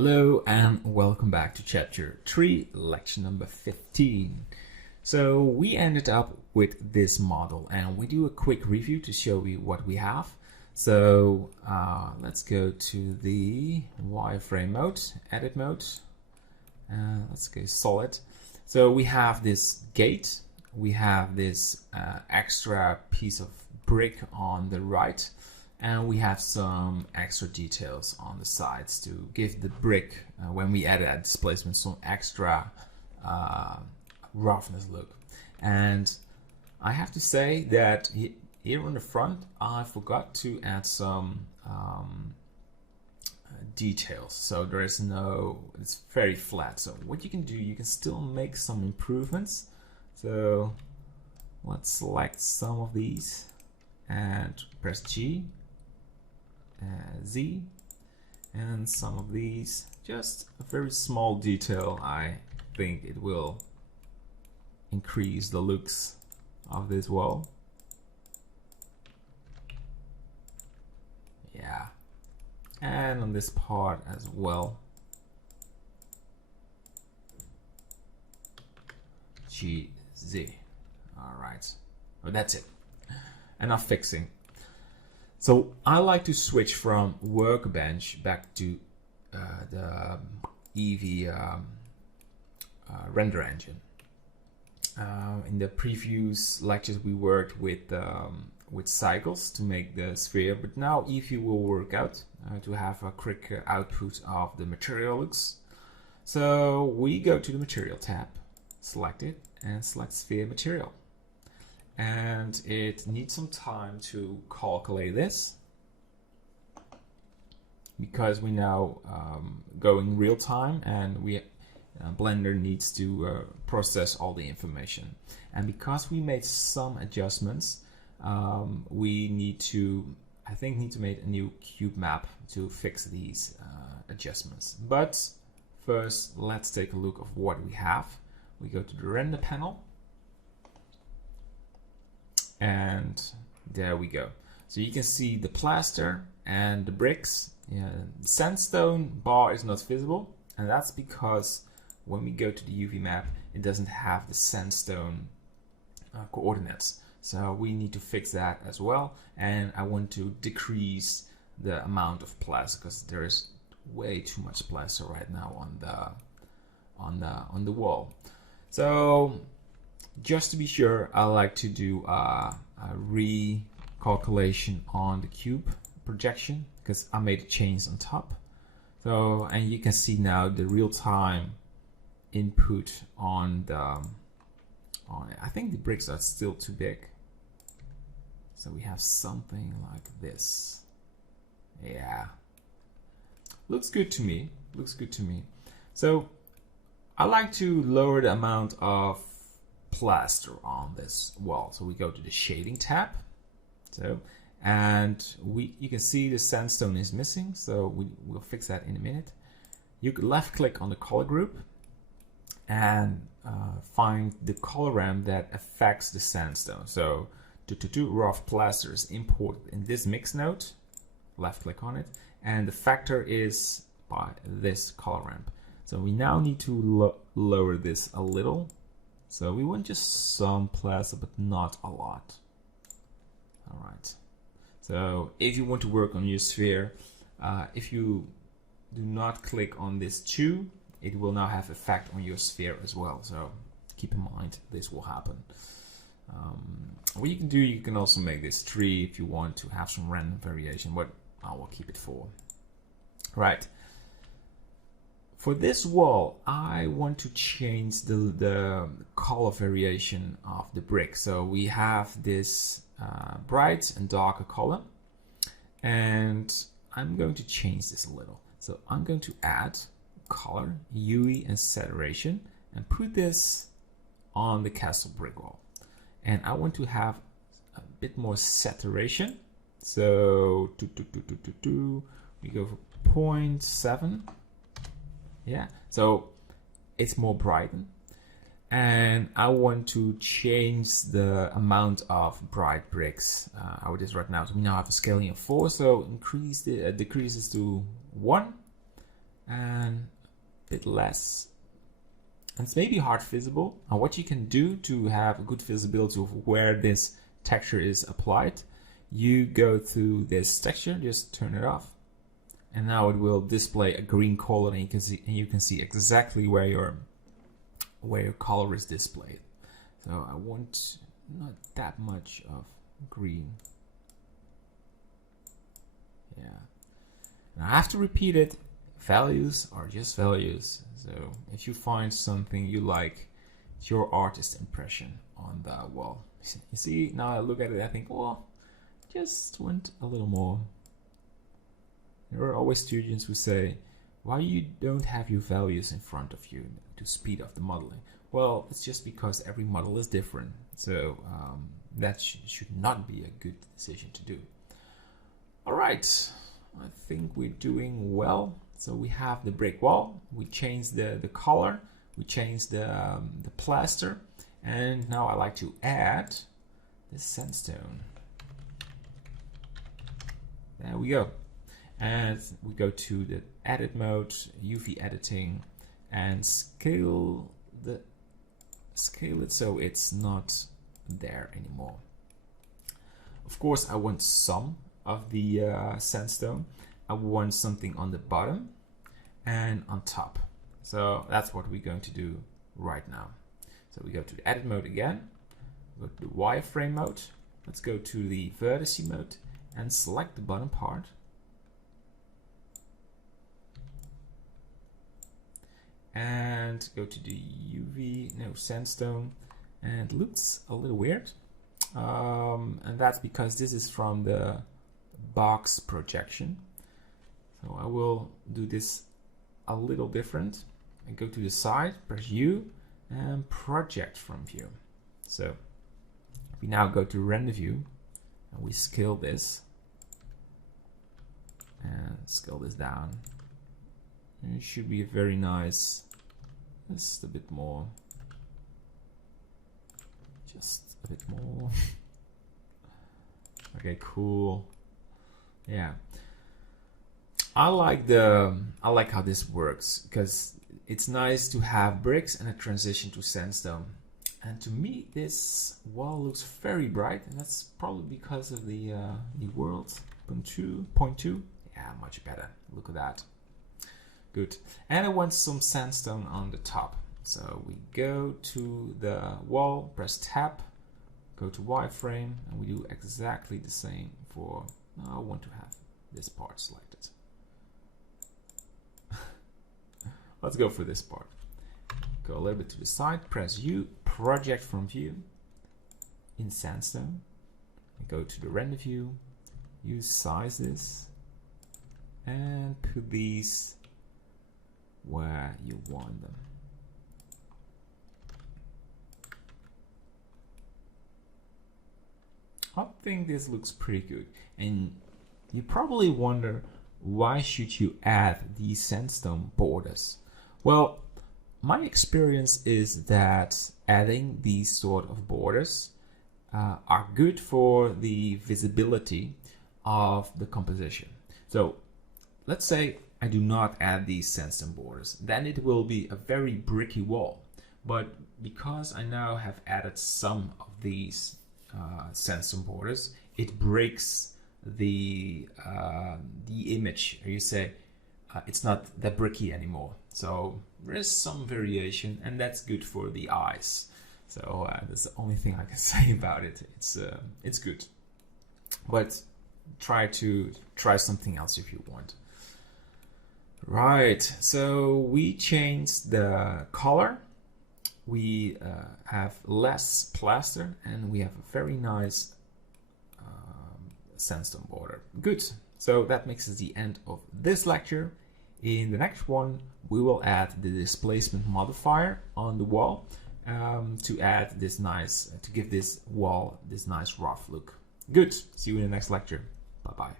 Hello and welcome back to chapter 3, lecture number 15. So we ended up with this model and we do a quick review to show you what we have. So let's go to the wireframe mode, edit mode. Let's go solid. So we have this gate, we have this extra piece of brick on the right, and we have some extra details on the sides to give the brick, when we add that displacement, some extra roughness look. And I have to say that here on the front, I forgot to add some details. So there is no, it's very flat. So what you can do, you can still make some improvements. So let's select some of these and press G. Z, and some of these, just a very small detail. I think it will increase the looks of this wall. Yeah, and on this part as well. GZ. All right, well, that's it. Enough fixing. So I like to switch from Workbench back to the Eevee render engine. In the previous lectures, we worked with cycles to make the sphere, but now Eevee will work out to have a quick output of the material looks. So we go to the Material tab, select it, and select Sphere Material. And it needs some time to calculate this because we now go in real time, and Blender needs to process all the information. And because we made some adjustments, we need to, I think, make a new cube map to fix these adjustments. But first, let's take a look of what we have. We go to the render panel. And there we go. So you can see the plaster and the bricks. Yeah, the sandstone bar is not visible, and that's because when we go to the UV map, it doesn't have the sandstone coordinates. So we need to fix that as well. And I want to decrease the amount of plaster because there is way too much plaster right now on the wall. So just to be sure, I like to do a recalculation on the cube projection because I made a change on top. So, and you can see now the real-time input on I think the bricks are still too big. So we have something like this. Yeah, looks good to me. Looks good to me. So I like to lower the amount of plaster on this wall. So we go to the shading tab. So, and you can see the sandstone is missing. So we'll fix that in a minute. You can left click on the color group and find the color ramp that affects the sandstone. So rough plaster is imported in this mix node. Left click on it, and the factor is by this color ramp. So we now need to lower this a little. So we want just some plaster, but not a lot. All right. So if you want to work on your sphere, if you do not click on this 2, it will now have effect on your sphere as well. So keep in mind this will happen. What you can do, you can also make this 3 if you want to have some random variation, but I will keep it 4. Right. For this wall, I want to change the color variation of the brick. So we have this bright and darker color, and I'm going to change this a little. So I'm going to add color, hue, and saturation, and put this on the castle brick wall. And I want to have a bit more saturation. So we go for 0.7. Yeah, so it's more brightened, and I want to change the amount of bright bricks. How it is right now. So we now have a scaling of 4, so decreases to 1, and a bit less. And it's maybe hard visible. And what you can do to have a good visibility of where this texture is applied, you go to this texture, just turn it off, and now it will display a green color, and you can see exactly where your color is displayed. So I want not that much of green. Yeah. Now I have to repeat it. Values are just values. So if you find something you like, it's your artist impression on the wall. You see, now I look at it, I think, well, just went a little more. There are always students who say, why you don't have your values in front of you to speed up the modeling? Well, it's just because every model is different. So that should not be a good decision to do. All right, I think we're doing well. So we have the brick wall, we changed the color, we changed the plaster, and now I like to add the sandstone. There we go. And we go to the edit mode, UV editing, and scale it so it's not there anymore. Of course, I want some of the sandstone. I want something on the bottom and on top. So that's what we're going to do right now. So we go to the edit mode again, go to the wireframe mode. Let's go to the vertex mode and select the bottom part. And go to the sandstone, and it looks a little weird. And that's because this is from the box projection. So I will do this a little different and go to the side, press U and project from view. So we now go to render view and we scale this and scale this down. And it should be a very nice, just a bit more, Okay, cool. Yeah. I like how this works because it's nice to have bricks and a transition to sandstone. And to me, this wall looks very bright, and that's probably because of the world 0.2. Yeah, much better. Look at that. Good. And I want some sandstone on the top. So we go to the wall, press tab, go to wireframe, and we do exactly the same for. I want to have this part selected. Let's go for this part. Go a little bit to the side, press U, project from view in sandstone, and go to the render view, use size this, and put these where you want them. I think this looks pretty good, and you probably wonder, why should you add these sandstone borders? Well, my experience is that adding these sort of borders are good for the visibility of the composition. So let's say I do not add these sandstone borders, then it will be a very bricky wall. But because I now have added some of these sandstone borders, it breaks the image. Or you say it's not that bricky anymore. So there is some variation, and that's good for the eyes. So that's the only thing I can say about it. It's good, but try something else if you want. Right, so we changed the color. We have less plaster, and we have a very nice sandstone border. Good, so that makes it the end of this lecture. In the next one, we will add the displacement modifier on the wall to add this nice, to give this wall this nice rough look. Good, see you in the next lecture. Bye-bye.